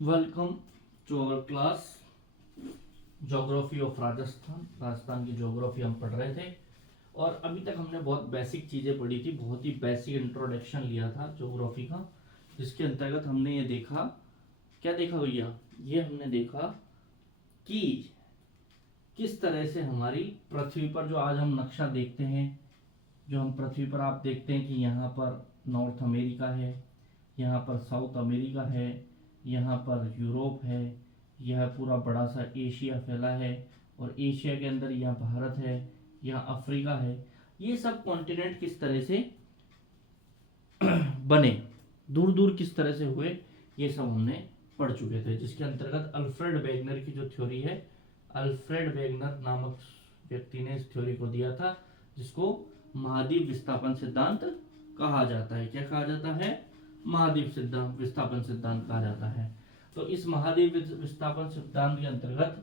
Welcome to our class geography of Rajasthan. Rajasthan की geography हम पढ़ रहे थे और अभी तक हमने बहुत बेसिक चीज़ें पढ़ी थी। बहुत ही बेसिक इंट्रोडक्शन लिया था ज्योग्राफी का, जिसके अंतर्गत हमने ये देखा, क्या देखा भैया, ये हमने देखा कि किस तरह से हमारी पृथ्वी पर जो आज हम नक्शा देखते हैं, जो हम पृथ्वी पर आप देखते हैं कि यहाँ पर नॉर्थ अमेरिका है, यहाँ पर साउथ अमेरिका है, यहाँ पर यूरोप है, यह पूरा बड़ा सा एशिया फैला है और एशिया के अंदर यहाँ भारत है, यहाँ अफ्रीका है। ये सब कॉन्टिनेंट किस तरह से बने, दूर दूर किस तरह से हुए, ये सब हमने पढ़ चुके थे। जिसके अंतर्गत अल्फ्रेड वेगनर की जो थ्योरी है, अल्फ्रेड वेगनर नामक व्यक्ति ने इस थ्योरी को दिया था, जिसको महाद्वीप विस्थापन सिद्धांत कहा जाता है। क्या कहा जाता है? महाद्वीप विस्थापन सिद्धांत कहा जाता है। तो इस महाद्वीप विस्थापन सिद्धांत के अंतर्गत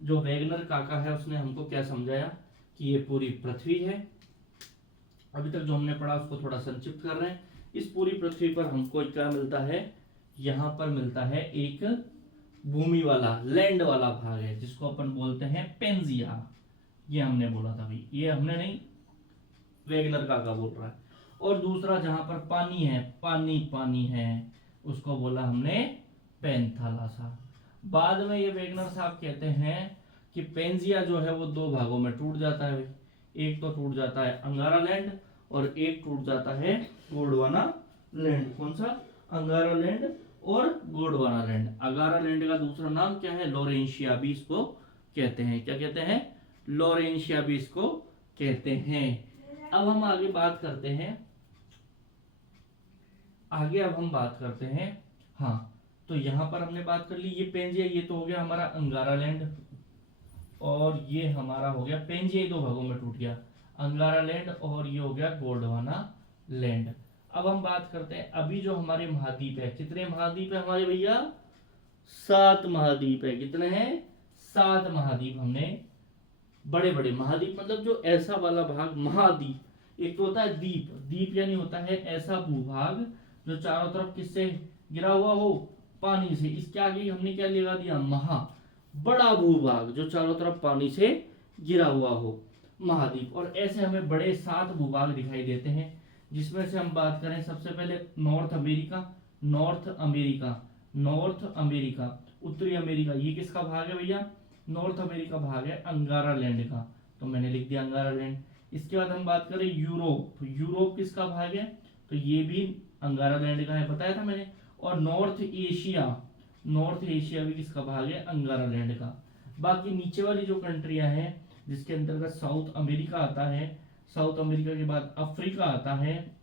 जो वेगनर काका है, उसने हमको क्या समझाया कि ये पूरी पृथ्वी है। अभी तक जो हमने पढ़ा उसको थोड़ा संक्षिप्त कर रहे हैं। इस पूरी पृथ्वी पर हमको क्या मिलता है? यहाँ पर मिलता है एक भूमि वाला, लैंड वाला भाग है, जिसको अपन बोलते हैं पेंजिया। ये हमने बोला था भाई, ये हमने नहीं, वेगनर काका बोल रहा है। और दूसरा जहां पर पानी है, पानी है, उसको बोला हमने पेंथालासा। बाद में ये वेगनर साहब कहते हैं कि पेंजिया जो है वो दो भागों में टूट जाता है। एक तो टूट जाता है अंगारा लैंड और एक टूट जाता है गोंडवाना लैंड। कौन सा? अंगारा लैंड और गोंडवाना लैंड। अंगारा लैंड का दूसरा नाम क्या है? लॉरेंशिया भी इसको कहते हैं। क्या कहते हैं? लॉरेंशिया भी इसको कहते हैं। अब हम आगे बात करते हैं, हाँ, तो यहां पर हमने बात कर ली, ये पेंजिया, ये तो हो गया हमारा अंगारा लैंड और ये हमारा हो गया पेंजिया, दो भागों में टूट गया, अंगारा लैंड, और ये हो गया गोंडवाना लैंड। अब हम बात करते हैं अभी जो हमारे महाद्वीप है। कितने महाद्वीप है हमारे भैया? 7 महाद्वीप है। कितने हैं? 7 महाद्वीप। हमने बड़े बड़े महाद्वीप, मतलब जो ऐसा वाला भाग, महाद्वीप। एक तो होता है द्वीप, द्वीप यानी होता है ऐसा भूभाग जो चारों तरफ किससे गिरा हुआ हो? पानी से। इसके आगे हमने क्या लगा दिया? महा। बड़ा भूभाग जो चारों तरफ पानी से गिरा हुआ हो, महाद्वीप। और ऐसे हमें बड़े 7 भूभाग दिखाई देते हैं, जिसमें से हम बात करें सबसे पहले नॉर्थ अमेरिका। नॉर्थ अमेरिका, उत्तरी अमेरिका, ये किसका भाग है भैया? नॉर्थ अमेरिका भाग है अंगारा लैंड का, तो मैंने लिख दिया अंगारा लैंड। इसके बाद हम बात करें यूरोप। यूरोप किसका भाग है? तो ये भी अंगारा लैंड का है, बताया था मैंने। और नॉर्थ एशिया भी किसका भाग है? अंगारा लैंड का। बाकी नीचे वाली जो कंट्रियां हैं, जिसके अंतर्गत साउथ अमेरिका आता है, साउथ अमेरिका के बाद अफ्रीका आता है,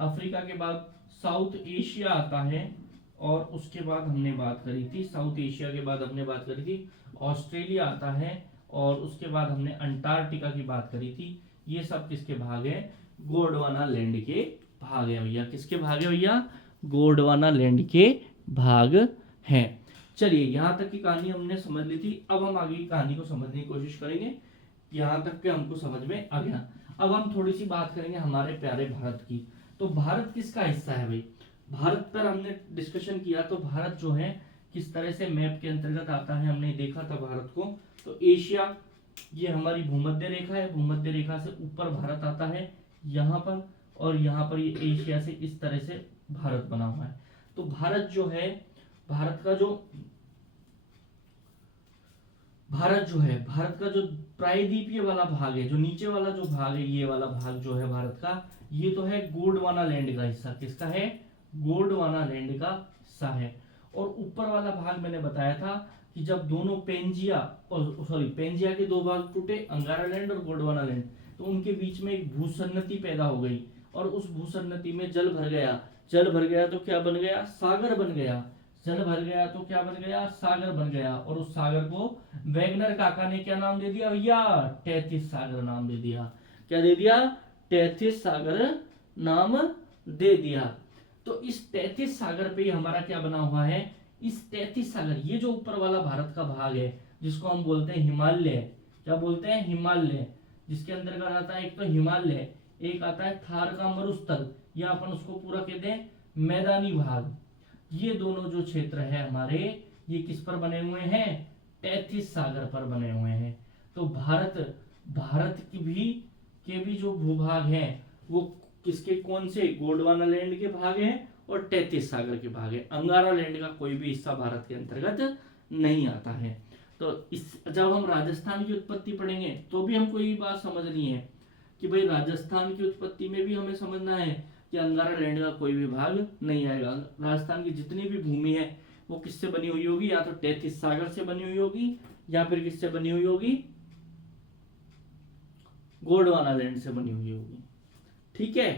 अफ्रीका के बाद साउथ एशिया आता है, और उसके बाद हमने बात करी थी, साउथ एशिया के बाद हमने बात करी थी ऑस्ट्रेलिया आता है, और उसके बाद हमने अंटार्कटिका की बात करी थी। ये सब किसके भाग है? गोंडवाना लैंड के भाग है भैया। किसके भाग है भैया? गोंडवाना लैंड के भाग हैं। चलिए, यहां तक की कहानी हमने समझ ली थी। अब हम आगे की कहानी को समझने की कोशिश करेंगे। यहां तक के हमको समझ में आ गया। अब हम थोड़ी सी बात करेंगे हमारे प्यारे भारत की। तो भारत किसका हिस्सा है भाई? भारत पर हमने डिस्कशन किया, तो भारत जो है किस तरह से मैप के अंतर्गत आता है, हमने देखा था भारत को। तो एशिया, ये हमारी भूमध्य रेखा है, भूमध्य रेखा से ऊपर भारत आता है यहाँ पर, और यहाँ पर ये एशिया से इस तरह से भारत बना हुआ है। तो भारत जो है, भारत का जो प्रायद्वीपीय वाला भाग है, जो नीचे वाला जो भाग है, ये वाला भाग जो है भारत का, ये तो है गोंडवाना लैंड का हिस्सा। किसका है? गोंडवाना लैंड का हिस्सा है। और ऊपर वाला भाग मैंने बताया था कि जब दोनों पेंजिया के दो भाग टूटे, अंगारा लैंड और गोंडवाना लैंड, तो उनके बीच में एक भूसन्नति पैदा हो गई, और उस भूसन्नति में जल भर गया। जल भर गया तो क्या बन गया? सागर बन गया। जल भर गया तो क्या बन गया? सागर बन गया। और उस सागर को वेगनर काका ने क्या नाम दे दिया भैया? टेथिस सागर नाम दे दिया। क्या दे दिया? टेथिस सागर नाम दे दिया। तो इस टेथिस सागर पे हमारा क्या बना हुआ है? इस टेथिस सागर, ये जो ऊपर वाला भारत का भाग है, जिसको हम बोलते हैं हिमालय, क्या बोलते हैं? हिमालय। जिसके अंतर्गत आता है एक तो हिमालय, एक आता है थार का मरुस्थल, या अपन उसको पूरा कहते हैं मैदानी भाग। ये दोनों जो क्षेत्र है हमारे, ये किस पर बने हुए हैं? तैतीस सागर पर बने हुए हैं। तो भारत के भी जो भूभाग हैं वो किसके, कौन से? गोंडवाना लैंड के भाग हैं और तैतीस सागर के भाग हैं। अंगारा लैंड का कोई भी हिस्सा भारत के अंतर्गत नहीं आता है। तो जब हम राजस्थान की उत्पत्ति पढ़ेंगे तो भी हमको ये बात समझनी है कि भाई राजस्थान की उत्पत्ति में भी हमें समझना है कि अंगारा लैंड का कोई भी भाग नहीं आएगा। राजस्थान की जितनी भी भूमि है वो किससे बनी हुई होगी? या तो तैतीस सागर से बनी हुई होगी या फिर किससे बनी हुई होगी? गोंडवाना लैंड से बनी हुई होगी। ठीक है,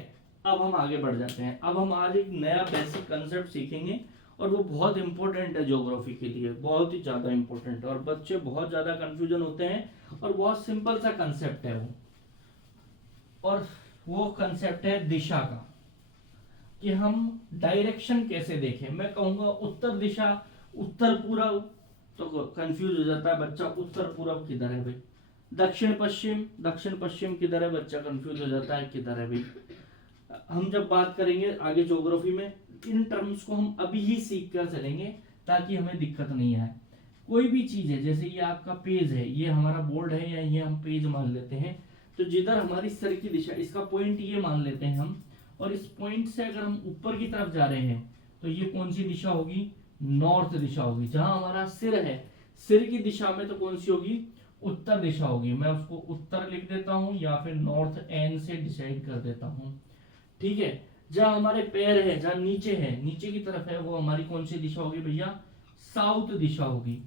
अब हम आगे बढ़ जाते हैं। अब हम आज एक नया बेसिक कंसेप्ट सीखेंगे और वो बहुत इंपॉर्टेंट है ज्योग्राफी के लिए, बहुत ही ज्यादा इंपॉर्टेंट है और बच्चे बहुत ज्यादा कंफ्यूजन होते हैं और बहुत सिंपल सा कंसेप्ट है वो। और वो कंसेप्ट है दिशा का, कि हम डायरेक्शन कैसे देखें। मैं कहूंगा उत्तर दिशा, उत्तर पूर्व, तो कंफ्यूज हो जाता है बच्चा, उत्तर पूर्व किधर है भाई? दक्षिण पश्चिम किधर है? बच्चा कंफ्यूज हो जाता है किधर है भाई। हम जब बात करेंगे आगे ज्योग्राफी में, इन टर्म्स को हम अभी ही सीख कर चलेंगे ताकि हमें दिक्कत नहीं आए। कोई भी चीज है, जैसे ये आपका पेज है, ये हमारा बोर्ड है या ये हम पेज मान लेते हैं, तो जिधर हमारी सर की दिशा, इसका पॉइंट ये मान लेते हैं हम, और इस पॉइंट से अगर हम ऊपर की तरफ जा रहे हैं तो ये कौन सी दिशा होगी? नॉर्थ दिशा होगी। जहां हमारा सिर है, सिर की दिशा में तो कौन सी होगी? उत्तर दिशा होगी। मैं उसको उत्तर लिख देता हूं या फिर नॉर्थ एन से डिसाइड कर देता हूं। ठीक है, जहां हमारे पैर है, जहां नीचे है, नीचे की तरफ है, वो हमारी कौन सी दिशा होगी भैया? साउथ दिशा होगी।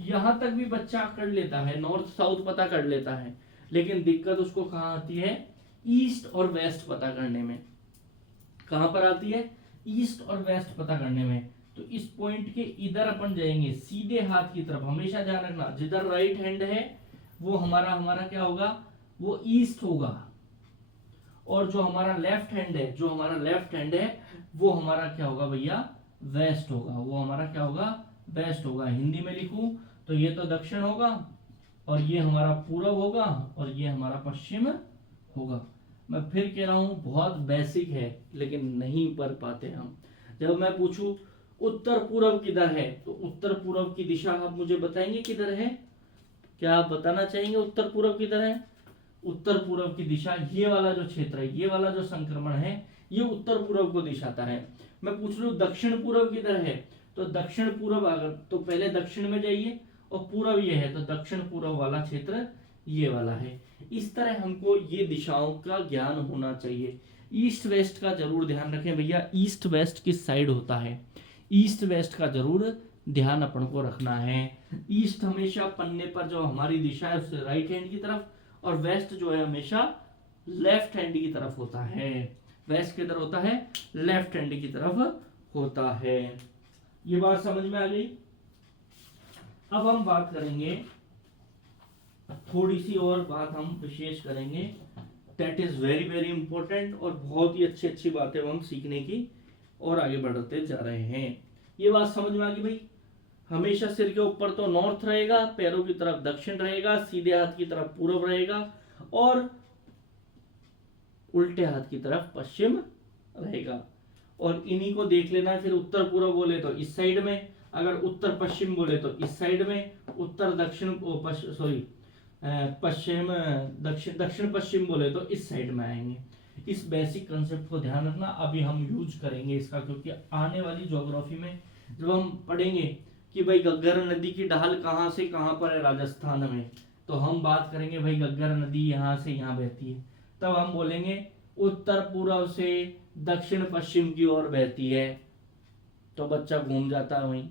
यहां तक भी बच्चा कर लेता है, नॉर्थ साउथ पता कर लेता है, लेकिन दिक्कत उसको कहां आती है? ईस्ट और वेस्ट पता करने में। कहां पर आती है? ईस्ट और वेस्ट पता करने में। तो इस पॉइंट के इधर अपन जाएंगे, सीधे हाथ की तरफ। हमेशा ध्यान रखना, जिधर राइट हैंड है वो हमारा क्या होगा? वो ईस्ट होगा, और जो हमारा लेफ्ट हैंड है वो हमारा क्या होगा भैया? वेस्ट होगा। वो हमारा क्या होगा? वेस्ट होगा। हिंदी में लिखूं तो ये तो दक्षिण होगा, और ये हमारा पूर्व होगा, और ये हमारा पश्चिम होगा। मैं फिर कह रहा हूं बहुत बेसिक है लेकिन नहीं पढ़ पाते हम। जब मैं पूछूं उत्तर पूर्व किधर है, तो उत्तर पूर्व की दिशा आप मुझे बताएंगे किधर है? क्या आप बताना चाहेंगे उत्तर पूर्व किधर है? उत्तर पूर्व की दिशा, ये वाला जो क्षेत्र है, ये वाला जो संक्रमण है, ये उत्तर पूर्व को दिशाता है। मैं पूछ लूं दक्षिण पूर्व किधर है, तो दक्षिण पूर्व, अगर तो पहले दक्षिण में जाइए, और पूर्व ये है तो दक्षिण पूर्व वाला क्षेत्र ये वाला है। इस तरह हमको ये दिशाओं का ज्ञान होना चाहिए। ईस्ट वेस्ट का जरूर ध्यान रखें भैया, ईस्ट वेस्ट किस साइड होता है, ईस्ट वेस्ट का जरूर ध्यान अपन को रखना है। ईस्ट हमेशा पन्ने पर जो हमारी दिशा है उससे राइट हैंड की तरफ, और वेस्ट जो है हमेशा लेफ्ट हैंड की तरफ होता है। वेस्ट किधर होता है? लेफ्ट हैंड की तरफ होता है। ये बात समझ में आ गई? अब हम बात करेंगे, थोड़ी सी और बात हम विशेष करेंगे, that is very very important, और बहुत ही अच्छी अच्छी बातें हम सीखने की और आगे बढ़ते जा रहे हैं। ये बात समझ में आ गई भाई? हमेशा सिर के ऊपर तो नॉर्थ रहेगा, पैरों की तरफ दक्षिण रहेगा, सीधे हाथ की तरफ पूर्व रहेगा, और उल्टे हाथ की तरफ पश्चिम रहेगा। और इन्हीं को देख लेना। फिर उत्तर पूर्व बोले तो इस साइड में, अगर उत्तर पश्चिम बोले तो इस साइड में, उत्तर दक्षिण पश्चिम दक्षिण पश्चिम बोले तो इस साइड में आएंगे। इस बेसिक कंसेप्ट को ध्यान रखना, अभी हम यूज करेंगे इसका, क्योंकि आने वाली ज्योग्राफी में जब हम पढ़ेंगे कि भाई घग्गर नदी की ढाल कहाँ से कहाँ पर है राजस्थान में, तो हम बात करेंगे भाई घग्गर नदी यहाँ से यहाँ बहती है, तब हम बोलेंगे उत्तर पूर्व से दक्षिण पश्चिम की ओर बहती है, तो बच्चा घूम जाता है वहीं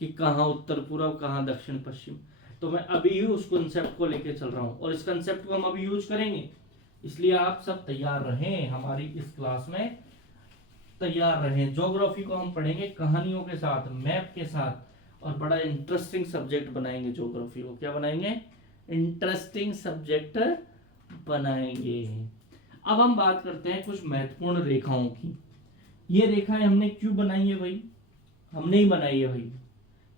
कि कहाँ उत्तर पूर्व कहाँ दक्षिण पश्चिम। तो मैं अभी ही उस कंसेप्ट को लेके चल रहा हूँ और इस कंसेप्ट को हम अभी यूज करेंगे, इसलिए आप सब तैयार रहें, हमारी इस क्लास में तैयार रहें। ज्योग्राफी को हम पढ़ेंगे कहानियों के साथ, मैप के साथ, और बड़ा इंटरेस्टिंग सब्जेक्ट बनाएंगे। ज्योग्राफी को क्या बनाएंगे? इंटरेस्टिंग सब्जेक्ट बनाएंगे। अब हम बात करते हैं कुछ महत्वपूर्ण रेखाओं की। ये रेखाएं हमने क्यों बनाई है भाई? हमने ही बनाई है भाई,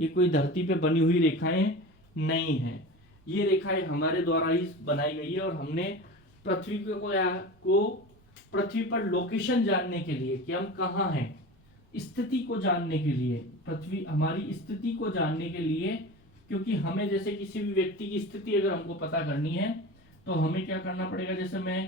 ये कोई धरती पे बनी हुई रेखाएं नहीं है। ये रेखाएं हमारे द्वारा ही बनाई गई है, और हमने पृथ्वी को पृथ्वी पर लोकेशन जानने के लिए कि हम कहाँ हैं, स्थिति को जानने के लिए, पृथ्वी हमारी स्थिति को जानने के लिए, क्योंकि हमें जैसे किसी भी व्यक्ति की स्थिति अगर हमको पता करनी है तो हमें क्या करना पड़ेगा, जैसे मैं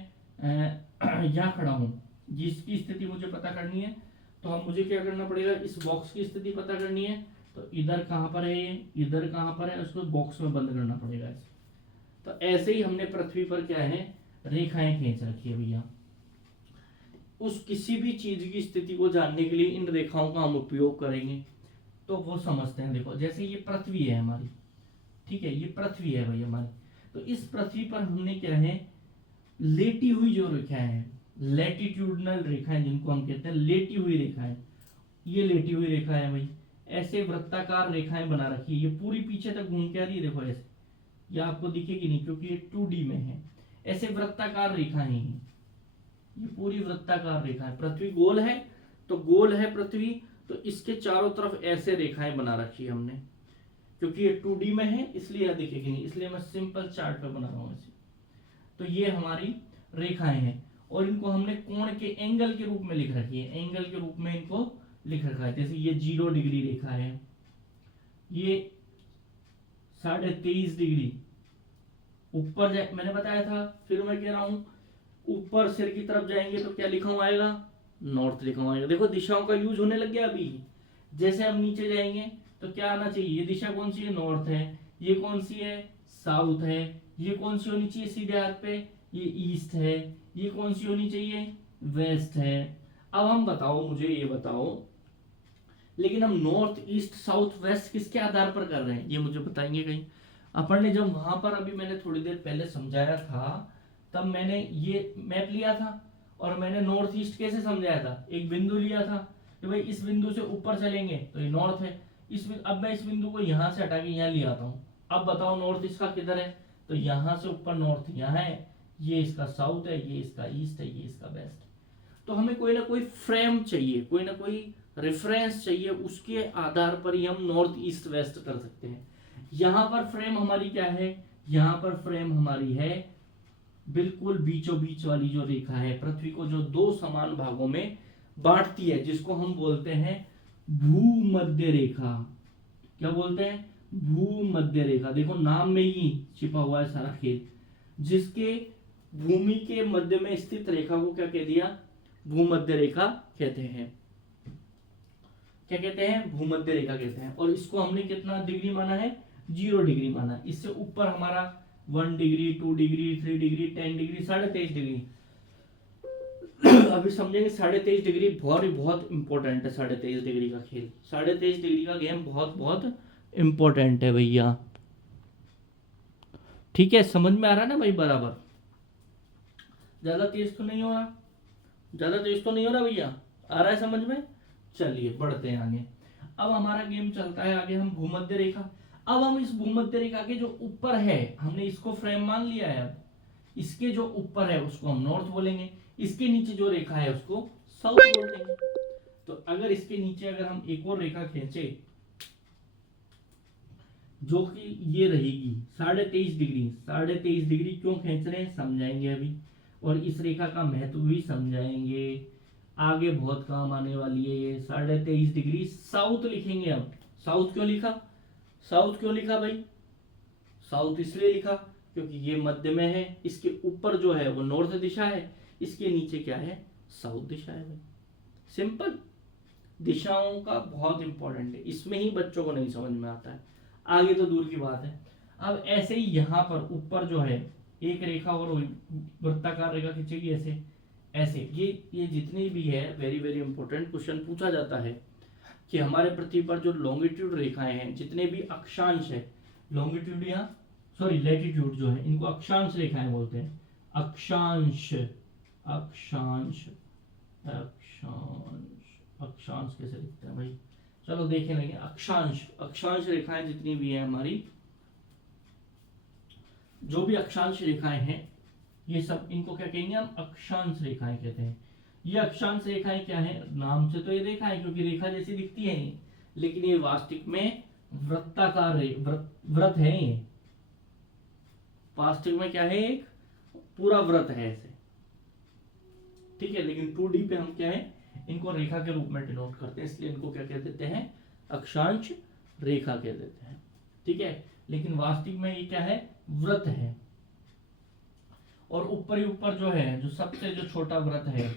यहाँ खड़ा हूँ, जिसकी स्थिति मुझे पता करनी है तो हम मुझे क्या करना पड़ेगा, इस बॉक्स की स्थिति पता करनी है तो इधर कहाँ पर है, ये इधर कहाँ पर है, उसको बॉक्स में बंद करना पड़ेगा ऐसे। तो ऐसे ही हमने पृथ्वी पर क्या है, रेखाएं खींच रखी है भैया। उस किसी भी चीज की स्थिति को जानने के लिए इन रेखाओं का हम उपयोग करेंगे। तो वो समझते हैं, देखो जैसे ये पृथ्वी है हमारी, ठीक है, ये पृथ्वी है भाई हमारी। तो इस पृथ्वी पर हमने क्या है, लेटी हुई जो रेखाएं हैं, लैटिट्यूडनल रेखाएं जिनको हम कहते हैं, लेटी हुई रेखाएं, ये लेटी हुई रेखा है भाई। ऐसे वृत्ताकार रेखाएं बना रखी है, ये पूरी पीछे तक घूम के आ रही है, देखो ऐसे, ये आपको दिखेगी नहीं क्योंकि ये 2D में है। ऐसे वृत्ताकार रेखाएं हैं, ये पूरी वृत्ताकार रेखा है। पृथ्वी गोल है तो गोल है पृथ्वी, तो इसके चारों तरफ ऐसे रेखाएं बना रखी है हमने, क्योंकि ये 2D में है इसलिए यह दिखेगी नहीं, इसलिए मैं सिंपल चार्ट पे बना रहा हूं ऐसे। तो ये हमारी रेखाएं हैं और इनको हमने कोण के एंगल के रूप में लिख रखी है, एंगल के रूप में इनको लिख रखा है। जैसे ये 0 डिग्री रेखा है, ये 23.5 डिग्री ऊपर जाए, मैंने बताया था, फिर मैं कह रहा हूं ऊपर सिर की तरफ जाएंगे तो क्या लिखा हुआ आएगा, नॉर्थ लिखा हुआ आएगा। देखो दिशाओं का यूज होने लग गया अभी। जैसे हम नीचे जाएंगे तो क्या आना चाहिए, ये दिशा कौन सी है, नॉर्थ है, ये कौन सी है, साउथ है, ये कौन सी होनी चाहिए सीधे हाथ पे, ये ईस्ट है, ये कौन सी होनी चाहिए, वेस्ट है। अब हम बताओ, मुझे ये बताओ, लेकिन हम नॉर्थ ईस्ट साउथ वेस्ट किसके आधार पर कर रहे हैं, ये मुझे बताएंगे कहीं। अपन ने जब वहां पर अभी मैंने थोड़ी देर पहले समझाया था, तब मैंने ये मैप लिया था और मैंने नॉर्थ ईस्ट कैसे समझाया था, एक बिंदु लिया था कि भाई इस बिंदु से ऊपर चलेंगे तो ये नॉर्थ है, अब मैं इस बिंदु को यहां से हटा के यहाँ ले आता हूँ। अब बताओ नॉर्थ ईस्ट का किधर है, तो यहाँ से ऊपर नॉर्थ यहाँ है, ये इसका साउथ है, ये इसका ईस्ट है, ये इसका वेस्ट। तो हमें कोई ना कोई फ्रेम चाहिए, कोई ना कोई रेफरेंस चाहिए, उसके आधार पर ही हम नॉर्थ ईस्ट वेस्ट कर सकते हैं। यहाँ पर फ्रेम हमारी क्या है, यहाँ पर फ्रेम हमारी है बिल्कुल बीचों बीच वाली जो रेखा है, पृथ्वी को जो 2 समान भागों में बांटती है, जिसको हम बोलते हैं भूमध्य रेखा। क्या बोलते हैं, भूमध्य रेखा। देखो नाम में ही छिपा हुआ है सारा खेल। जिसके भूमि के मध्य में स्थित रेखा को क्या कह दिया, भूमध्य रेखा कहते हैं। क्या कहते हैं, भूमध्य रेखा कहते हैं। और इसको हमने कितना डिग्री माना है, 0 डिग्री माना है। इससे ऊपर हमारा 1 degree, 2 degree, 3 degree, 10 degree, 23.5 degree. अभी समझेंगे 23.5 डिग्री बहुत इंपॉर्टेंट है। 23.5 डिग्री का खेल, 23.5 डिग्री का गेम बहुत इंपॉर्टेंट है भैया। ठीक है, समझ में आ रहा है ना भाई, बराबर। ज्यादा तेज तो नहीं हो रहा, ज्यादा तेज तो नहीं हो रहा भैया, आ रहा है समझ में। चलिए बढ़ते हैं आगे। अब हमारा गेम चलता है आगे, हम भूमध्य रेखा। अब हम इस भूमध्य रेखा के जो ऊपर है, हमने इसको फ्रेम मान लिया है। अब इसके जो ऊपर है उसको हम नॉर्थ बोलेंगे, इसके नीचे जो रेखा है उसको साउथ बोल देंगे। तो अगर इसके नीचे अगर हम एक और रेखा खींचे जो कि ये रहेगी 23.5 डिग्री। 23.5 डिग्री क्यों खींच रहे हैं समझाएंगे अभी, और इस रेखा का महत्व भी समझाएंगे, आगे बहुत काम आने वाली है ये। 23.5 डिग्री साउथ लिखेंगे। अब साउथ क्यों लिखा, साउथ क्यों लिखा भाई, साउथ इसलिए लिखा क्योंकि ये मध्य में है, इसके ऊपर जो है वो नॉर्थ दिशा है, इसके नीचे क्या है, साउथ दिशा है भाई। सिंपल, दिशाओं का बहुत इंपॉर्टेंट है, इसमें ही बच्चों को नहीं समझ में आता है, आगे तो दूर की बात है। अब ऐसे ही यहाँ पर ऊपर जो है एक रेखा और वृत्ताकार रेखा खींचेगी ऐसे ऐसे। ये जितनी भी है वेरी इंपॉर्टेंट क्वेश्चन पूछा जाता है कि हमारे पृथ्वी पर जो लॉन्गिट्यूड रेखाएं हैं, जितने भी अक्षांश है, लॉन्गिट्यूड या सॉरी लैटिट्यूड जो है, इनको अक्षांश रेखाएं बोलते हैं। अक्षांश अक्षांश अक्षांश अक्षांश कैसे लिखते हैं भाई, चलो देखें लगे। अक्षांश रेखाएं जितनी भी है हमारी, जो भी अक्षांश रेखाएं हैं, ये सब इनको क्या कहेंगे हम, अक्षांश रेखाएं कहते हैं। ये अक्षांश रेखाएं क्या है, नाम से तो ये रेखा है क्योंकि रेखा जैसी दिखती है ये, लेकिन ये वास्तविक में वृत्ताकार व्रत है। ये वास्तविक में क्या है, एक पूरा व्रत है ऐसे, ठीक है। लेकिन 2D पे हम क्या है, इनको रेखा के रूप में डिनोट करते हैं, इसलिए इनको क्या कह देते हैं, अक्षांश रेखा कह देते हैं। ठीक है, लेकिन वास्तविक में ये क्या है, वृत्त है। और ऊपर ही ऊपर जो है, जो सबसे जो छोटा वृत्त है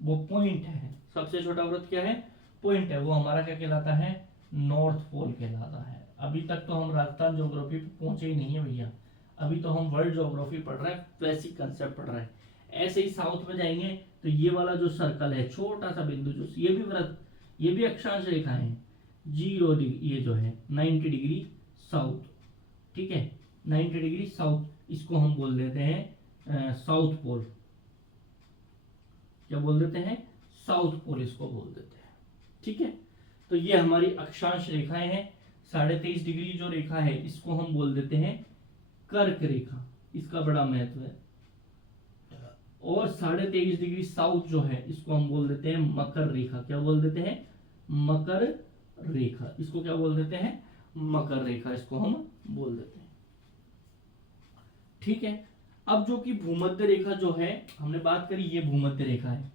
वो पॉइंट है। सबसे छोटा वृत्त क्या है, पॉइंट है। वो हमारा क्या कहलाता है, नॉर्थ पोल कहलाता है। अभी तक तो हम राजस्थान ज्योग्राफी पे पहुंचे ही नहीं है भैया, अभी तो हम वर्ल्ड ज्योग्राफी पढ़ रहे हैं, बेसिक कंसेप्ट पढ़ रहे हैं। ऐसे ही साउथ में जाएंगे तो ये वाला जो सर्कल है, छोटा सा बिंदु, जो ये भी वृत्त, ये भी अक्षांश रेखा है। 0 डिग्री, ये जो है 90 डिग्री साउथ। ठीक है, 90 डिग्री साउथ, इसको हम बोल देते हैं साउथ पोल। क्या बोल देते हैं, साउथ पोल इसको बोल देते हैं। ठीक है, तो ये हमारी अक्षांश रेखाएं हैं। 23.5 डिग्री जो रेखा है इसको हम बोल देते हैं कर्क रेखा, इसका बड़ा महत्व है। और 23.5 डिग्री साउथ जो है इसको हम बोल देते हैं मकर रेखा। क्या बोल देते हैं, मकर रेखा। इसको क्या बोल देते हैं, मकर रेखा, इसको हम बोल देते हैं। ठीक है, अब जो कि भूमध्य रेखा जो है, हमने बात करी, ये भूमध्य रेखा है।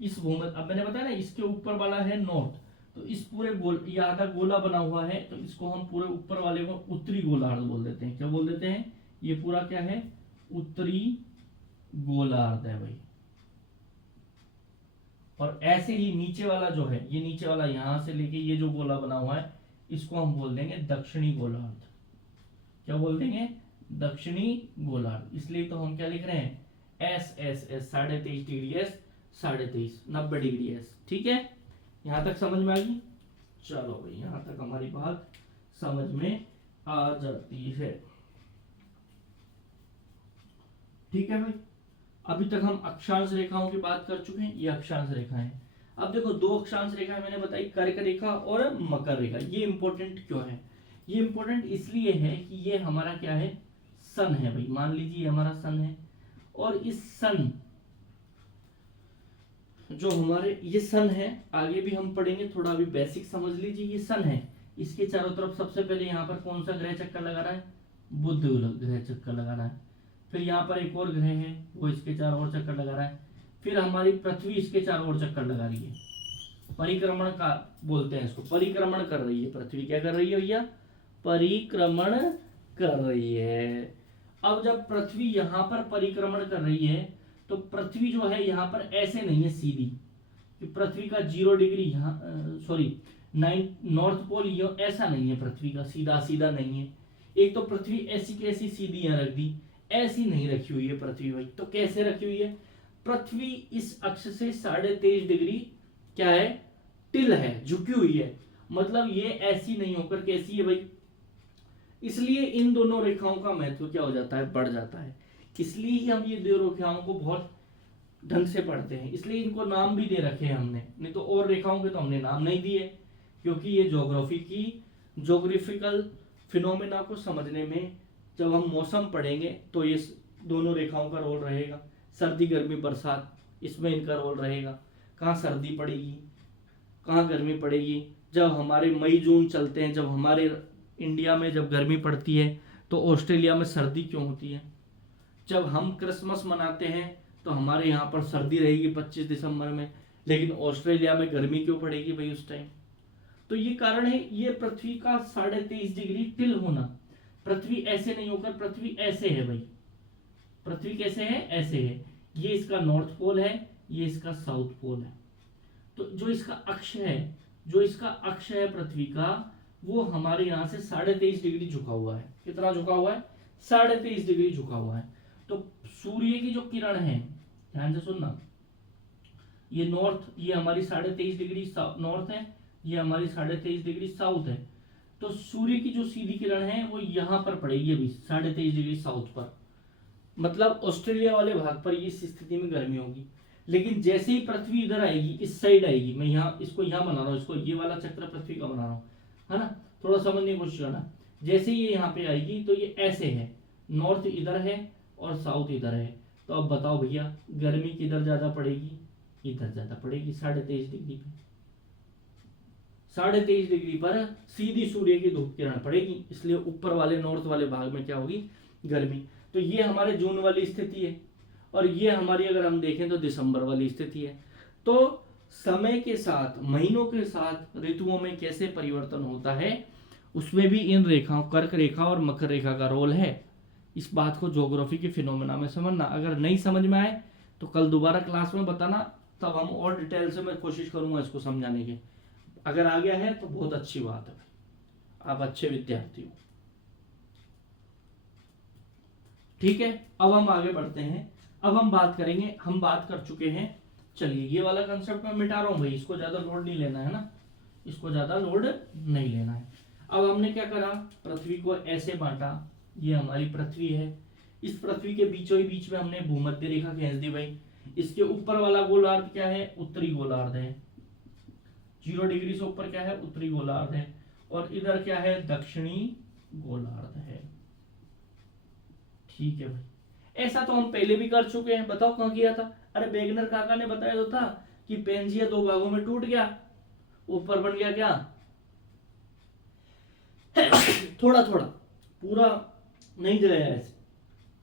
इस भूमध्य, अब मैंने बताया ना, इसके ऊपर वाला है नॉर्थ, तो इस पूरे गोल, ये आधा गोला बना हुआ है, तो इसको हम पूरे ऊपर वाले को उत्तरी गोलार्ध बोल देते हैं। क्या बोल देते हैं, ये पूरा क्या है, उत्तरी गोलार्ध है भाई। और ऐसे ही नीचे वाला जो है, ये नीचे वाला यहां से लेके ये जो गोला बना हुआ है, इसको हम बोल देंगे दक्षिणी गोलार्ध। क्या बोल देंगे, दक्षिणी गोलार्ध। इसलिए तो हम क्या लिख रहे हैं, S S S, 23.5 degree S, 23.5, 90 degree S. ठीक है, यहां तक समझ में आ गई। चलो भाई, यहां तक हमारी बात समझ में आ जाती है। ठीक है भाई, अभी तक हम अक्षांश रेखाओं की बात कर चुके हैं, ये अक्षांश रेखा है। अब देखो, 2 अक्षांश रेखा मैंने बताई, कर्क रेखा और मकर रेखा। ये इंपॉर्टेंट क्यों है, ये इंपॉर्टेंट इसलिए है कि ये हमारा क्या है, सन है भाई। मान लीजिए हमारा सन है, और इस सन जो हमारे, ये सन है, आगे भी हम पढ़ेंगे, थोड़ा अभी बेसिक समझ लीजिए। ये सन है, इसके चारों तरफ सबसे पहले यहाँ पर कौन सा ग्रह चक्कर लगा रहा है, बुध ग्रह चक्कर लगा रहा है। फिर यहाँ पर एक और ग्रह है, वो इसके चारों ओर चक्कर लगा रहा है। फिर हमारी पृथ्वी इसके चारों ओर चक्कर लगा रही है, परिक्रमण का बोलते हैं इसको, परिक्रमण कर रही है पृथ्वी। क्या कर रही है भैया, परिक्रमण कर रही है। अब जब पृथ्वी यहाँ पर परिक्रमण कर रही है, तो पृथ्वी जो है यहाँ पर ऐसे नहीं है सीधी, कि पृथ्वी का 0 डिग्री यहाँ, सॉरी, नॉर्थ पोल ये ऐसा नहीं है, पृथ्वी का सीधा सीधा नहीं है। एक तो पृथ्वी ऐसी कैसी सीधी यहाँ रख दी, ऐसी नहीं रखी हुई है पृथ्वी भाई। तो कैसे रखी हुई है, पृथ्वी इस अक्ष से 23.5 डिग्री क्या है, टिल है, झुकी हुई है। मतलब ये ऐसी नहीं होकर कैसी है भाई। इसलिए इन दोनों रेखाओं का महत्व क्या हो जाता है, बढ़ जाता है। इसलिए ही हम ये 2 रेखाओं को बहुत ढंग से पढ़ते हैं, इसलिए इनको नाम भी दे रखे हैं हमने, नहीं तो और रेखाओं के तो हमने नाम नहीं दिए। क्योंकि ये ज्योग्राफिकल फिनोमेना को समझने में जब हम मौसम पढ़ेंगे तो ये दोनों रेखाओं का रोल रहेगा। सर्दी गर्मी बरसात, इसमें इनका रोल रहेगा। कहाँ सर्दी पड़ेगी, कहाँ गर्मी पड़ेगी। जब हमारे मई जून चलते हैं, जब हमारे इंडिया में जब गर्मी पड़ती है, तो ऑस्ट्रेलिया में सर्दी क्यों होती है। जब हम क्रिसमस मनाते हैं तो हमारे यहाँ पर सर्दी रहेगी 25 दिसंबर में, लेकिन ऑस्ट्रेलिया में गर्मी क्यों पड़ेगी भाई उस टाइम। तो ये कारण है, ये पृथ्वी का 23.5 डिग्री टिल होना। पृथ्वी ऐसे नहीं होकर पृथ्वी ऐसे है भाई। पृथ्वी कैसे है, ऐसे है। ये इसका नॉर्थ पोल है, ये इसका साउथ पोल है। तो जो इसका अक्ष है पृथ्वी का, वो हमारे यहाँ से 23.5 डिग्री झुका हुआ है। कितना झुका हुआ है, 23.5 डिग्री झुका हुआ है। तो सूर्य की जो किरण है, ध्यान से सुनना, ये नॉर्थ, ये हमारी 23.5 डिग्री नॉर्थ है, ये हमारी 23.5 डिग्री साउथ है। तो सूर्य की जो सीधी किरण है वो यहाँ पर पड़ेगी अभी 23.5 डिग्री साउथ पर। मतलब ऑस्ट्रेलिया वाले भाग पर इस स्थिति में गर्मी होगी। लेकिन जैसे ही पृथ्वी इधर आएगी, इस साइड आएगी, मैं यहाँ इसको यहाँ बना रहा हूँ, इसको ये वाला चक्र पृथ्वी का बना रहा हूँ, है ना, थोड़ा समझने की कोशिश करना। जैसे ये यहाँ पे आएगी तो ये ऐसे है, नॉर्थ इधर है और साउथ इधर है। तो अब बताओ भैया, गर्मी किधर ज्यादा पड़ेगी, इधर ज्यादा पड़ेगी 23.5 डिग्री पे। 23.5 डिग्री पर सीधी सूर्य की धूप किरण पड़ेगी, इसलिए ऊपर वाले नॉर्थ वाले भाग में क्या होगी, गर्मी। तो ये हमारे जून वाली स्थिति है, और ये हमारी अगर हम देखें तो दिसंबर वाली स्थिति है। तो समय के साथ, महीनों के साथ ऋतुओं में कैसे परिवर्तन होता है, उसमें भी इन रेखाओं, कर्क रेखा और मकर रेखा का रोल है। इस बात को ज्योग्राफी के फिनोमेना में समझना। अगर नहीं समझ में आए तो कल दोबारा क्लास में बताना, तब हम और डिटेल से मैं कोशिश करूंगा इसको समझाने की। अगर आ गया है तो बहुत अच्छी बात है, आप अच्छे विद्यार्थी हो। ठीक है, अब हम आगे बढ़ते हैं। अब हम बात करेंगे, हम बात कर चुके हैं, चलिए ये वाला कंसेप्ट मैं मिटा रहा हूं भाई, इसको ज्यादा लोड नहीं लेना है ना, इसको ज्यादा लोड नहीं लेना है। अब हमने क्या करा, पृथ्वी को ऐसे बांटा, ये हमारी पृथ्वी है, इस पृथ्वी के बीचों ही बीच में हमने भूमध्य रेखा खींच दी भाई। इसके ऊपर वाला गोलार्ध क्या है, उत्तरी गोलार्ध है, 0 डिग्री से ऊपर क्या है, उत्तरी गोलार्ध है, और इधर क्या है, दक्षिणी गोलार्ध है। ठीक है भाई, ऐसा तो हम पहले भी कर चुके हैं, बताओ कहां किया था। अरे बेगनर काका ने बताया तो था कि पेंजिया 2 भागों में टूट गया, ऊपर बन गया क्या, थोड़ा थोड़ा, पूरा नहीं गया ऐसे,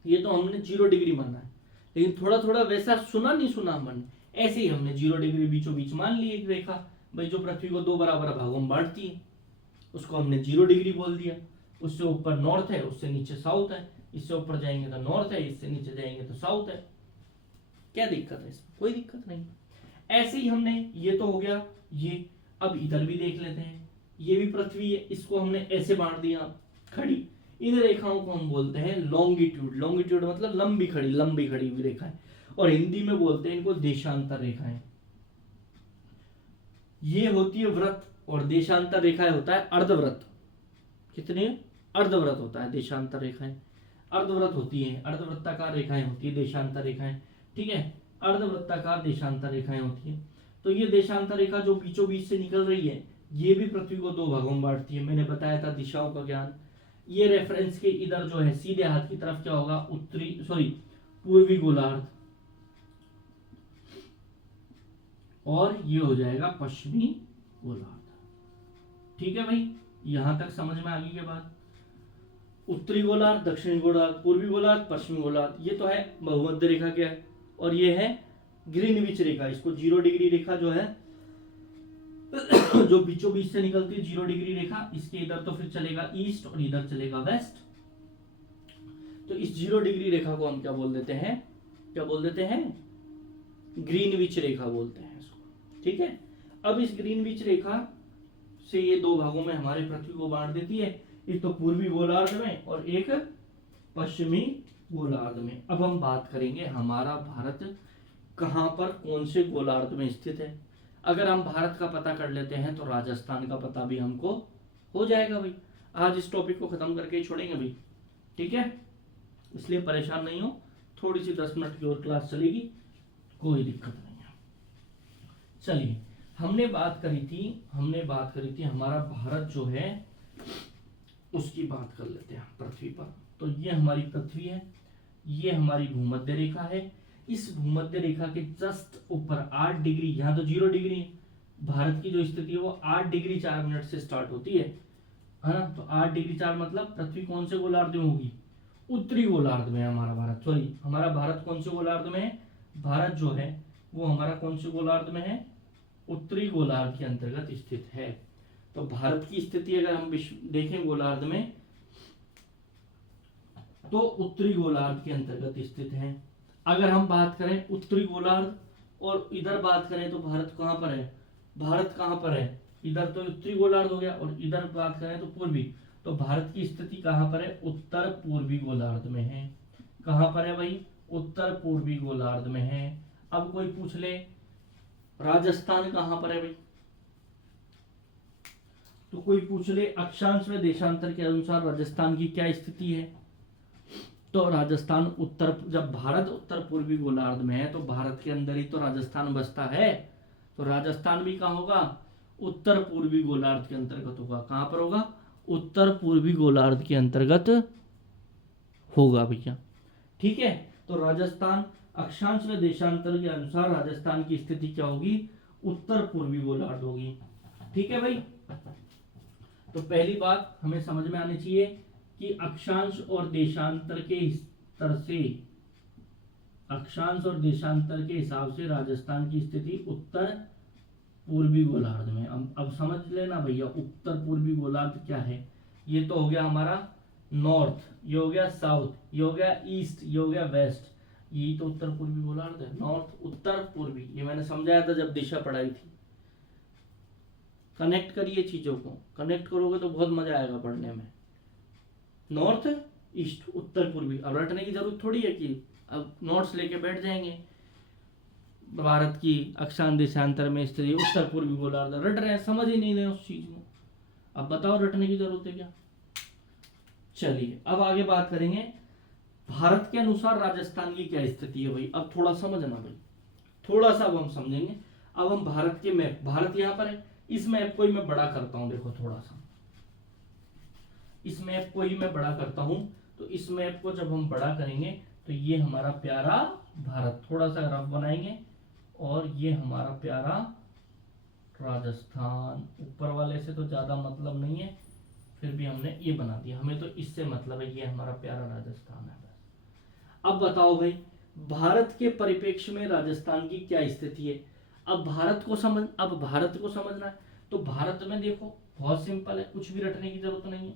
ये तो हमने 0 डिग्री माना है, लेकिन थोड़ा थोड़ा वैसा सुना नहीं सुना हमने, ऐसे ही हमने 0 डिग्री बीचों बीच मान ली एक रेखा भाई, जो पृथ्वी को 2 बराबर भागों में बांटती है, उसको हमने 0 डिग्री बोल दिया। उससे ऊपर नॉर्थ है, उससे नीचे साउथ है, इससे ऊपर जाएंगे तो नॉर्थ है, इससे नीचे जाएंगे तो साउथ है। क्या दिक्कत है इसमें, कोई दिक्कत नहीं। ऐसे ही हमने, ये तो हो गया ये। अब इधर भी देख लेते हैं, ये भी पृथ्वी है, इसको हमने ऐसे बांट दिया खड़ी, इन रेखाओं को हम बोलते हैं लॉन्गिट्यूड। लॉन्गिट्यूड मतलब लंबी खड़ी हुई रेखाएं, और हिंदी में बोलते हैं इनको देशांतर रेखाएं। ये होती है व्रत, और देशांतर रेखाएं होता है अर्धव्रत। कितने, अर्धव्रत होता है देशांतर रेखाएं, अर्धव्रत होती है, अर्धवृत्ताकार रेखाएं होती है देशांतर रेखाएं। ठीक है, अर्धवृत्ताकार देशांतर रेखाएं होती है। तो ये देशांतर रेखा जो बीचों बीच से निकल रही है, ये भी पृथ्वी को 2 भागों में बांटती है। मैंने बताया था दिशाओं का ज्ञान। ये रेफरेंस के इधर जो है सीधे हाथ की तरफ क्या होगा, पूर्वी गोलार्ध, और ये हो जाएगा पश्चिमी गोलार्ध। ठीक है भाई, यहां तक समझ में आ गई के बाद, उत्तरी गोलार्ध, दक्षिणी गोलार्ध, पूर्वी गोलार्ध, पश्चिमी गोलार्ध, ये तो है भूमध्य रेखा क्या है, और ये है ग्रीनविच रेखा। इसको 0 डिग्री रेखा जो है जो बीचों बीच से निकलती है 0 डिग्री रेखा, इसके इधर तो फिर चलेगा ईस्ट और इधर चलेगा वेस्ट। तो इस 0 डिग्री रेखा को हम क्या बोल देते हैं, क्या बोल देते हैं, ग्रीनविच रेखा बोलते हैं इसको। ठीक है, अब इस ग्रीनविच रेखा से ये 2 भागों में हमारे पृथ्वी को बांट देती है, एक तो पूर्वी गोलार्ध में और एक पश्चिमी गोलार्ध में। अब हम बात करेंगे हमारा भारत कहां पर, कौन से गोलार्ध में स्थित है। अगर हम भारत का पता कर लेते हैं तो राजस्थान का पता भी हमको हो जाएगा भाई। आज इस टॉपिक को खत्म करके ही छोड़ेंगे भाई, ठीक है, इसलिए परेशान नहीं हो, थोड़ी सी 10 मिनट की और क्लास चलेगी, कोई दिक्कत नहीं है। चलिए, हमने बात करी थी हमारा भारत जो है उसकी बात कर लेते हैं पृथ्वी पर। तो ये हमारी पृथ्वी है, ये हमारी भूमध्य रेखा है। इस भूमध्य रेखा के जस्ट ऊपर 8 डिग्री, यहाँ तो 0 डिग्री है, भारत की जो स्थिति है वो 8 डिग्री 4 मिनट से स्टार्ट होती है ना। तो 8 डिग्री 4 मतलब पृथ्वी कौन से गोलार्ध में होगी, उत्तरी गोलार्ध में है हमारा भारत। सॉरी, हमारा भारत कौन से गोलार्ध में है, भारत जो है वो हमारा कौन से गोलार्ध में है, उत्तरी गोलार्ध के अंतर्गत स्थित है। तो भारत की स्थिति अगर हम देखें गोलार्ध में, तो उत्तरी गोलार्ध के अंतर्गत स्थित है। अगर हम बात करें उत्तरी गोलार्ध और इधर बात करें तो भारत कहां पर है, भारत कहां पर है, इधर तो उत्तरी गोलार्ध हो गया, और इधर बात करें तो पूर्वी, तो भारत की स्थिति कहां पर है, उत्तर पूर्वी गोलार्ध में है। कहां पर है भाई, उत्तर पूर्वी गोलार्ध में है। अब कोई पूछ ले राजस्थान कहां पर है भाई, तो कोई पूछ ले अक्षांश व देशांतर के अनुसार राजस्थान की क्या स्थिति है, तो राजस्थान उत्तर, जब भारत उत्तर पूर्वी गोलार्ध में है तो भारत के अंदर ही तो राजस्थान बसता है, तो राजस्थान भी कहाँ होगा, उत्तर पूर्वी गोलार्ध के अंतर्गत होगा। कहां पर होगा, उत्तर पूर्वी गोलार्ध के अंतर्गत होगा भैया। ठीक है, तो राजस्थान अक्षांश व देशांतर के अनुसार राजस्थान की स्थिति क्या होगी, उत्तर पूर्वी गोलार्ध होगी। ठीक है भाई, तो पहली बात हमें समझ में आनी चाहिए कि अक्षांश और देशांतर के स्तर से, अक्षांश और देशांतर के हिसाब से राजस्थान की स्थिति उत्तर पूर्वी गोलार्ध में। अब समझ लेना भैया, उत्तर पूर्वी गोलार्ध क्या है। ये तो हो गया हमारा नॉर्थ, ये हो गया साउथ, ये हो गया ईस्ट, ये हो गया वेस्ट। यही तो उत्तर पूर्वी गोलार्ध है, नॉर्थ उत्तर पूर्वी। ये मैंने समझाया था जब दिशा पढ़ाई थी। कनेक्ट करिए चीजों को, कनेक्ट करोगे तो बहुत मजा आएगा पढ़ने में। नॉर्थ ईस्ट उत्तर पूर्वी। अब रटने की जरूरत थोड़ी है कि अब नोट्स लेके बैठ जाएंगे, भारत की अक्षांश देशांतर में स्थित उत्तर पूर्वी गोलार्ध, रट रहे हैं, समझ ही नहीं रहे उस चीज को। अब बताओ रटने की जरूरत है क्या। चलिए अब आगे बात करेंगे, भारत के अनुसार राजस्थान की क्या स्थिति है भाई। अब थोड़ा समझना भाई, थोड़ा सा अब हम समझेंगे। अब हम भारत के मैप, भारत यहाँ पर है, इस मैप को ही मैं बड़ा करता हूं, देखो थोड़ा सा इस मैप को ही मैं बड़ा करता हूं। तो इस मैप को जब हम बड़ा करेंगे तो ये हमारा प्यारा भारत, थोड़ा सा रफ बनाएंगे, और ये हमारा प्यारा राजस्थान। ऊपर वाले से तो ज्यादा मतलब नहीं है, फिर भी हमने ये बना दिया, हमें तो इससे मतलब है, ये हमारा प्यारा राजस्थान है बस। अब बताओ भाई, भारत के परिप्रेक्ष्य में राजस्थान की क्या स्थिति है। अब भारत को समझना है तो भारत में देखो बहुत सिंपल है, कुछ भी रटने की जरूरत नहीं है,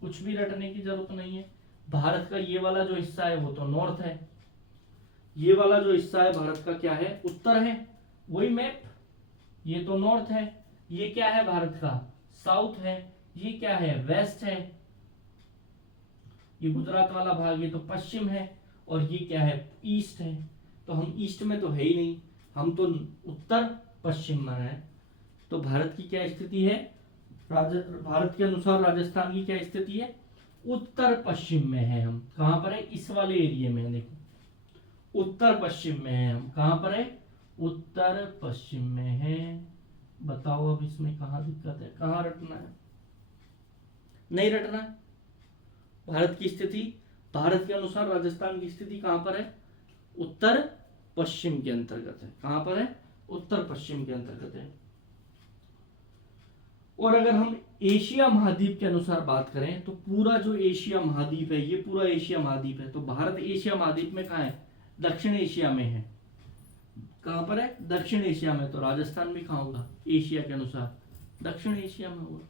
कुछ भी रटने की जरूरत नहीं है। भारत का ये वाला जो हिस्सा है वो तो नॉर्थ है, ये वाला जो हिस्सा है भारत का क्या है, उत्तर है, वही मैप। ये तो नॉर्थ है, ये क्या है भारत का, साउथ है, ये क्या है, वेस्ट है, ये गुजरात वाला भाग ये तो पश्चिम है, और ये क्या है, ईस्ट है। तो हम ईस्ट में तो है ही नहीं, हम तो उत्तर पश्चिम में है। तो भारत की क्या स्थिति है, भारत के अनुसार राजस्थान की क्या स्थिति है, उत्तर पश्चिम में है। हम कहां पर है, इस वाले एरिया में, देखो उत्तर पश्चिम में है हम। कहां पर है, उत्तर पश्चिम में है। बताओ अब इसमें कहां दिक्कत है, कहां रटना है, नहीं रटना है। भारत की स्थिति, भारत के अनुसार राजस्थान की स्थिति कहां पर है, उत्तर पश्चिम के अंतर्गत है। कहां पर है, उत्तर पश्चिम के अंतर्गत है। और अगर हम एशिया महाद्वीप के अनुसार बात करें तो पूरा जो एशिया महाद्वीप है, ये पूरा एशिया महाद्वीप है। तो भारत एशिया महाद्वीप में कहां है, दक्षिण एशिया में है। कहां पर है, दक्षिण एशिया में। तो राजस्थान भी कहां होगा, एशिया के अनुसार दक्षिण एशिया में होगा।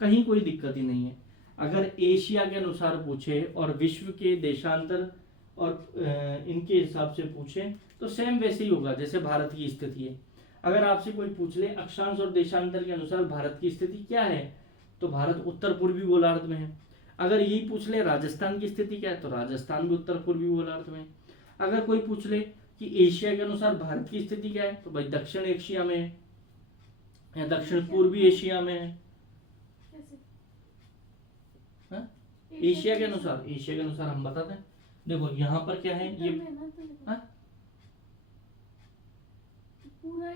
कहीं कोई दिक्कत ही नहीं है। अगर एशिया के अनुसार पूछे और विश्व के देशांतर और इनके हिसाब से पूछे तो सेम वैसे ही होगा जैसे भारत की स्थिति है। अगर आपसे कोई पूछ ले अक्षांश और देशांतर के अनुसार भारत की स्थिति क्या है, तो भारत उत्तर पूर्वी गोलार्ध में है। अगर यही पूछ ले राजस्थान की स्थिति क्या है, तो राजस्थान भी उत्तर पूर्वी गोलार्ध में है। अगर कोई पूछ ले कि एशिया के अनुसार भारत की स्थिति क्या है, तो भाई दक्षिण एशिया में है या दक्षिण पूर्वी एशिया में है। एशिया के अनुसार हम बताते हैं। देखो यहाँ पर क्या है, ये पूरा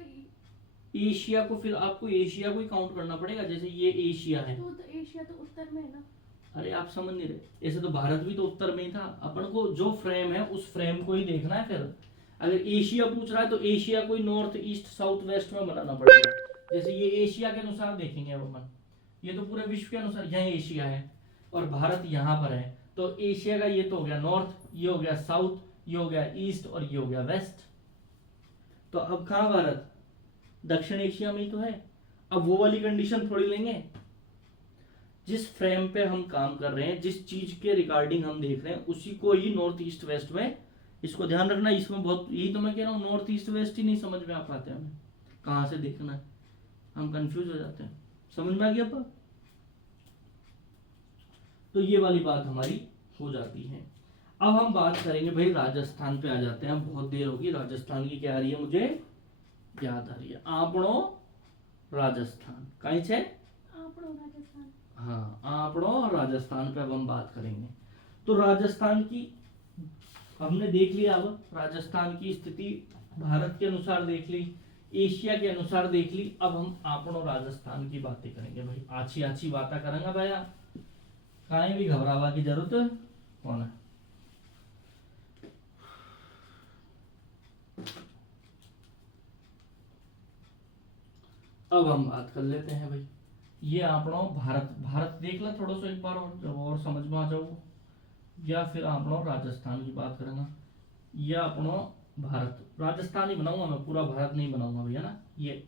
एशिया को, फिर आपको एशिया को ही काउंट करना पड़ेगा। जैसे ये एशिया है, तो एशिया तो उत्तर में है ना। अरे आप समझ नहीं रहे, ऐसे तो भारत भी तो उत्तर में ही था। अपन को जो फ्रेम है उस फ्रेम को ही देखना है। फिर अगर एशिया पूछ रहा है तो एशिया को ही नॉर्थ ईस्ट साउथ वेस्ट में बनाना पड़ेगा। जैसे ये एशिया के अनुसार देखेंगे अब अपन, ये तो पूरे विश्व के अनुसार यहाँ एशिया है और भारत यहाँ पर है। तो एशिया का ये तो हो गया नॉर्थ, ये हो गया साउथ, ये हो गया ईस्ट और ये हो गया वेस्ट। तो अब कहाँ भारत, दक्षिण एशिया में ही तो है। अब वो वाली कंडीशन थोड़ी लेंगे। जिस फ्रेम पे हम काम कर रहे हैं, जिस चीज के रिगार्डिंग हम देख रहे हैं, उसी को ही नॉर्थ ईस्ट वेस्ट में, इसको ध्यान रखना। इसमें बहुत, यही तो मैं कह रहा हूँ, नॉर्थ ईस्ट वेस्ट ही नहीं समझ में आ पाते हमें, कहाँ से देखना है, हम कंफ्यूज हो जाते हैं। समझ में आ गया आपको। तो ये वाली बात हमारी हो जाती है। अब हम बात करेंगे भाई राजस्थान पे आ जाते हैं। बहुत देर होगी, राजस्थान की क्या आ रही है मुझे याद आ रही है, आपणो राजस्थान। कहीं से, आपणो राजस्थान। हाँ, आपणो राजस्थान पे अब हम बात करेंगे। तो राजस्थान की हमने देख लिया। अब राजस्थान की स्थिति भारत के अनुसार देख ली, एशिया के अनुसार देख ली। अब हम आपणो राजस्थान की बातें करेंगे भाई। अच्छी अच्छी बातें करेंगे भैया, कहीं भी घबरावा की जरूरत कौन है। अब हम बात कर लेते हैं भाई, ये आपणो भारत, भारत देख ला थोड़ा सा एक बार और, जब और समझ में आ जाओ। या फिर आपणो राजस्थान की बात करेंगे, या आपणो भारत, राजस्थान ही बनाऊंगा मैं, पूरा भारत नहीं बनाऊंगा भैया ना। ये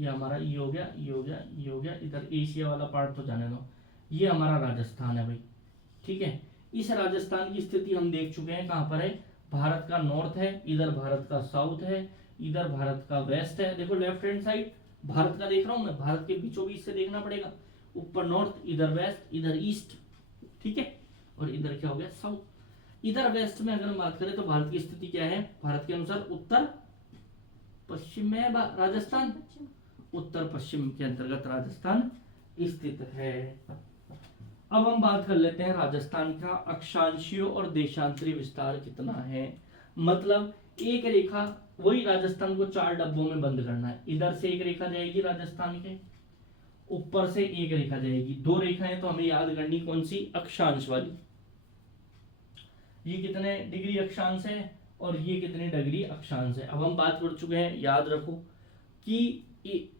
ये हमारा ये हो गया, ये हो गया, ये हो गया, इधर एशिया वाला पार्ट तो जाने दो, ये हमारा राजस्थान है भाई। ठीक है, इस राजस्थान की स्थिति हम देख चुके हैं, कहाँ पर है, भारत का नॉर्थ है, इधर भारत का साउथ है, इधर भारत का वेस्ट है। देखो लेफ्ट हैंड साइड भारत का देख रहा हूं मैं, भारत के बीचों बीच से देखना पड़ेगा, ऊपर नॉर्थ, इधर वेस्ट, इधर ईस्ट। ठीक है, और इधर क्या हो गया, साउथ। इधर वेस्ट में अगर हम बात करें तो भारत की स्थिति क्या है, भारत के अनुसार उत्तर पश्चिम में राजस्थान, पश्चिम। उत्तर पश्चिम के अंतर्गत राजस्थान स्थित है। अब हम बात कर लेते हैं राजस्थान का अक्षांशीय और देशांतरी विस्तार कितना है। मतलब एक रेखा, वही राजस्थान को 4 डब्बों में बंद करना है। इधर से एक रेखा जाएगी राजस्थान के, ऊपर से एक रेखा जाएगी, 2 रेखाएं तो हमें याद करनी, कौन सी, अक्षांश वाली। ये कितने डिग्री अक्षांश है और ये कितने डिग्री अक्षांश है। अब हम बात कर चुके हैं, याद रखो कि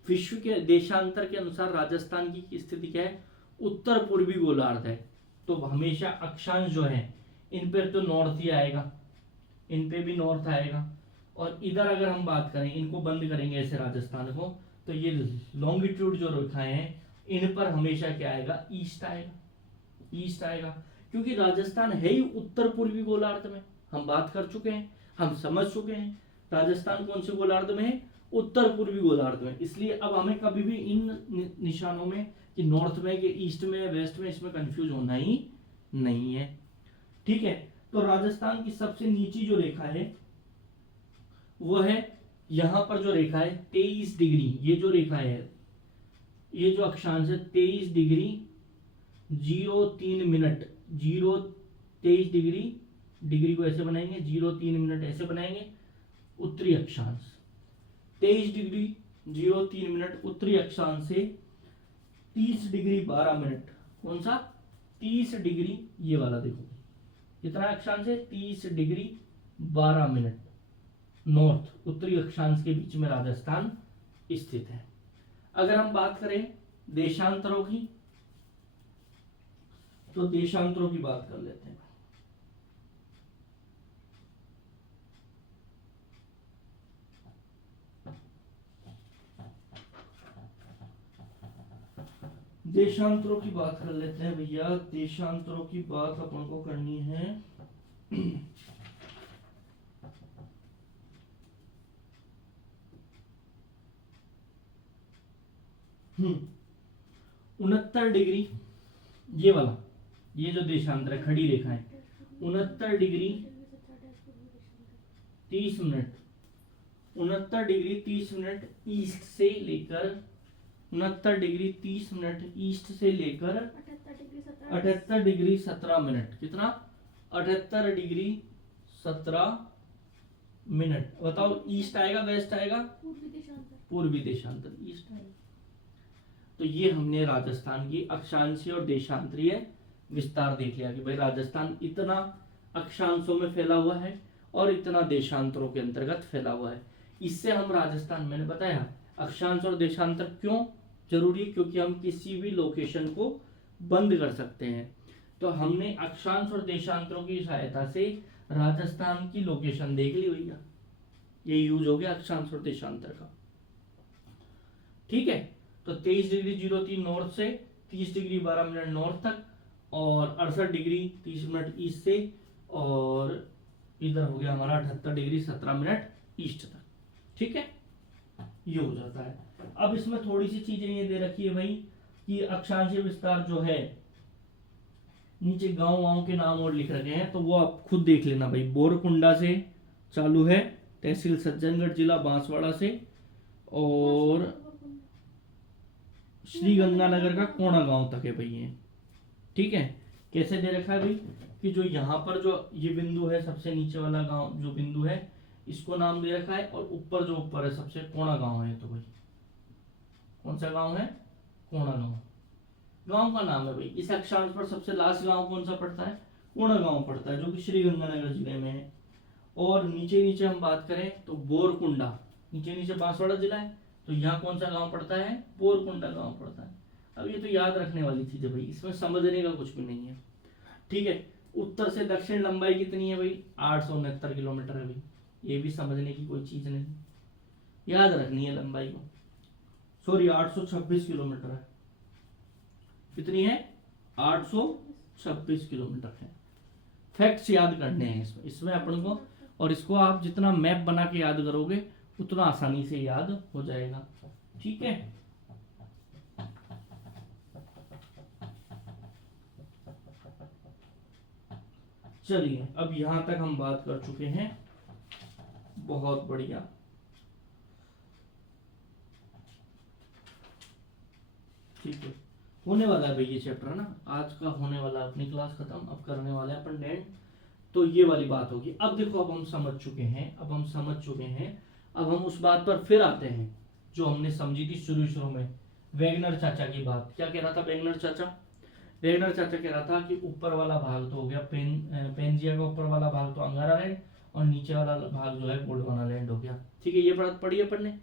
विश्व के देशांतर के अनुसार राजस्थान की स्थिति क्या है, उत्तर पूर्वी गोलार्ध है। तो हमेशा अक्षांश जो है इन पर तो नॉर्थ ही आएगा, इन पे भी नॉर्थ आएगा। और इधर अगर हम बात करें, इनको बंद करेंगे ऐसे राजस्थान को, तो ये लॉन्गिट्यूड जो रेखाएं हैं इन पर हमेशा क्या आएगा, ईस्ट आएगा, ईस्ट आएगा। क्योंकि राजस्थान है ही उत्तर पूर्वी गोलार्ध में, हम बात कर चुके हैं, हम समझ चुके हैं राजस्थान कौन से गोलार्ध में है, उत्तर पूर्वी गोलार्ध में। इसलिए अब हमें कभी भी इन निशानों में कि नॉर्थ में कि ईस्ट में वेस्ट में, इसमें कंफ्यूज होना ही नहीं है। ठीक है, तो राजस्थान की सबसे नीची जो रेखा है वो है यहां पर जो रेखा है 23 डिग्री, ये जो रेखा है, ये जो अक्षांश है 23 डिग्री 03 मिनट, 23 डिग्री, डिग्री को ऐसे बनाएंगे, 03 मिनट ऐसे बनाएंगे, उत्तरी अक्षांश 23 डिग्री 03 मिनट उत्तरी अक्षांश से 30 डिग्री 12 मिनट, कौन सा, 30 डिग्री, ये वाला देखो कितना अक्षांश है, 30 डिग्री 12 मिनट नॉर्थ, उत्तरी अक्षांश के बीच में राजस्थान स्थित है। अगर हम बात करें देशांतरों की, तो देशांतरों की बात कर लेते हैं। देशांतरों की बात कर लेते हैं भैया, देशांतरों की बात अपन को करनी है। 69 डिग्री, ये वाला, ये जो देशांतर है, खड़ी रेखा है, 69 degree 30 minute, 69 degree 30 minute east से लेकर 69 डिग्री 30 मिनट ईस्ट से लेकर 78 डिग्री 17 मिनट, कितना, 78 डिग्री 17 मिनट। बताओ ईस्ट आएगा वेस्ट आएगा, पूर्वी देशांतर ईस्ट आएगा। तो ये हमने राजस्थान की अक्षांशीय और देशांतरीय विस्तार देख लिया कि भाई राजस्थान इतना अक्षांशों में फैला हुआ है और इतना देशांतरों के अंतर्गत फैला हुआ है। इससे हम राजस्थान, मैंने बताया अक्षांश और देशांतर क्यों जरूरी है, क्योंकि हम किसी भी लोकेशन को बंद कर सकते हैं। तो हमने अक्षांश और देशांतरों की सहायता से राजस्थान की लोकेशन देख ली भैया, ये यूज हो गया अक्षांश और देशांतर का। ठीक है, तो 23 डिग्री 03 नॉर्थ से 30 डिग्री 12 मिनट नॉर्थ तक, और 68 डिग्री 30 मिनट ईस्ट से, और इधर हो गया हमारा 78 डिग्री 17 मिनट ईस्ट तक। ठीक है, ये हो जाता है। अब इसमें थोड़ी सी चीजें ये दे रखी है भाई कि अक्षांशीय विस्तार जो है, नीचे गांव के नाम और लिख रखे हैं, तो वो आप खुद देख लेना भाई। बोरकुंडा से चालू है, तहसील सज्जनगढ़, जिला बांसवाड़ा से, और श्री गंगानगर का कोणा गांव तक है भाई ये। ठीक है, कैसे दे रखा है भाई कि जो यहाँ पर जो ये बिंदु है, सबसे नीचे वाला गांव जो बिंदु है, इसको नाम दे रखा है, और ऊपर जो ऊपर है सबसे कोणा गांव है। तो भाई कौन सा गांव है, कोणा गांव, गांव का नाम है भाई। इस अक्षांश पर सबसे लास्ट गांव कौन सा पड़ता है, कोणा गांव पड़ता है, जो कि श्री गंगानगर जिले में है। और नीचे नीचे हम बात करें तो बोरकुंडा, नीचे नीचे बांसवाड़ा जिला है, तो यहाँ कौन सा गांव पड़ता है, बोरकुंडा गांव पड़ता है। अब ये तो याद रखने वाली चीज है भाई, इसमें समझने का कुछ भी नहीं है। ठीक है, उत्तर से दक्षिण लंबाई कितनी है भाई, 869 किलोमीटर है भाई, ये भी समझने की कोई चीज नहीं, याद रखनी है लंबाई को। सॉरी 826 किलोमीटर है। कितनी है? 826 किलोमीटर है। फैक्ट्स याद करने हैं इसमें अपन को, और इसको आप जितना मैप बना के याद करोगे उतना आसानी से याद हो जाएगा। ठीक है, चलिए अब यहां तक हम बात कर चुके हैं। बहुत बढ़िया। ठीक है, होने वाला है भाई ये चैप्टर ना, आज का होने वाला है, अपनी क्लास खत्म, अब करने वाले हैं अपन डेंट। तो ये वाली बात होगी। अब देखो, अब हम समझ चुके हैं, अब हम उस बात पर फिर आते हैं जो हमने समझी थी शुरू में, वैगनर चाचा की बात। क्या कह रहा था वैगनर चाचा? वैगनर चाचा कह रहा था कि ऊपर वाला भाग तो हो गया पेंजिया का ऊपर वाला भाग तो अंगारा लैंड, और नीचे वाला भाग जो है गोंडवाना लैंड हो गया। ठीक है, ये बात पढ़ी अपन ने।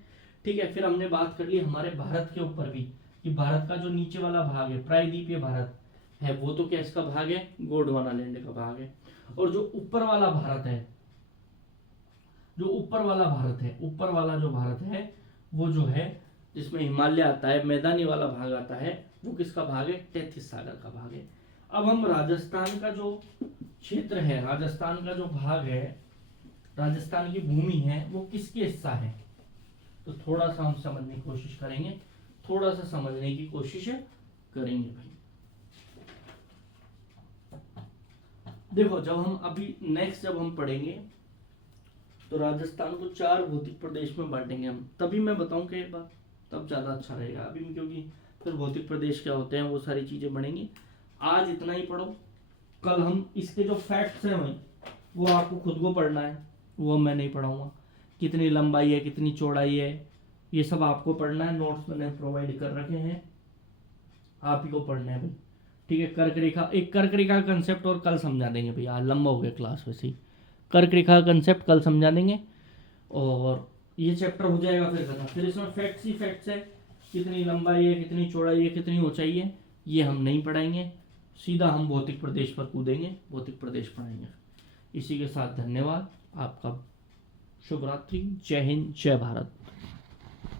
ठीक है, फिर हमने बात कर ली हमारे भारत के ऊपर भी, कि भारत का जो नीचे वाला भाग है प्रायद्वीपीय भारत है, वो तो क्या इसका भाग है? गोंडवाना लैंड का भाग है। और जो ऊपर वाला भारत है, ऊपर वाला जो भारत है वो जो है जिसमें हिमालय आता है, मैदानी वाला भाग आता है, वो किसका भाग है? टेथिस सागर का भाग है। अब हम राजस्थान का जो क्षेत्र है, राजस्थान का जो भाग है, राजस्थान की भूमि है, वो किसके हिस्सा है? तो थोड़ा सा हम समझने की कोशिश करेंगे, भाई। देखो, जब हम अभी नेक्स्ट जब हम पढ़ेंगे तो राजस्थान को 4 भौतिक प्रदेश में बांटेंगे हम, तभी मैं बताऊंगा एक बार, तब ज्यादा अच्छा रहेगा अभी, क्योंकि फिर भौतिक प्रदेश क्या होते हैं वो सारी चीजें बढ़ेंगी। आज इतना ही पढ़ो, कल हम इसके जो फैक्ट्स हैं भाई वो आपको खुद को पढ़ना है, वो मैं नहीं पढ़ाऊंगा। कितनी लंबाई है, कितनी चौड़ाई है, ये सब आपको पढ़ना है। नोट्स मैंने प्रोवाइड कर रखे हैं, आप ही को पढ़ना है भाई। ठीक है, कर्क रेखा, एक कर्क रेखा का कंसेप्ट और कल समझा देंगे भाई, आज लंबा हो गया क्लास वैसे ही। कर्क रेखा का कंसेप्ट कल समझा देंगे और ये चैप्टर हो जाएगा फिर खत्म। फिर इसमें फैक्ट्स ही फैक्ट्स है, कितनी लंबाई है, कितनी चौड़ाई है, कितनी ऊंचाई है, ये हम नहीं पढ़ाएंगे, सीधा हम भौतिक प्रदेश पर कूदेंगे, भौतिक प्रदेश पढ़ाएंगे। इसी के साथ धन्यवाद, आपका शुभ रात्रि, जय हिंद, जय भारत।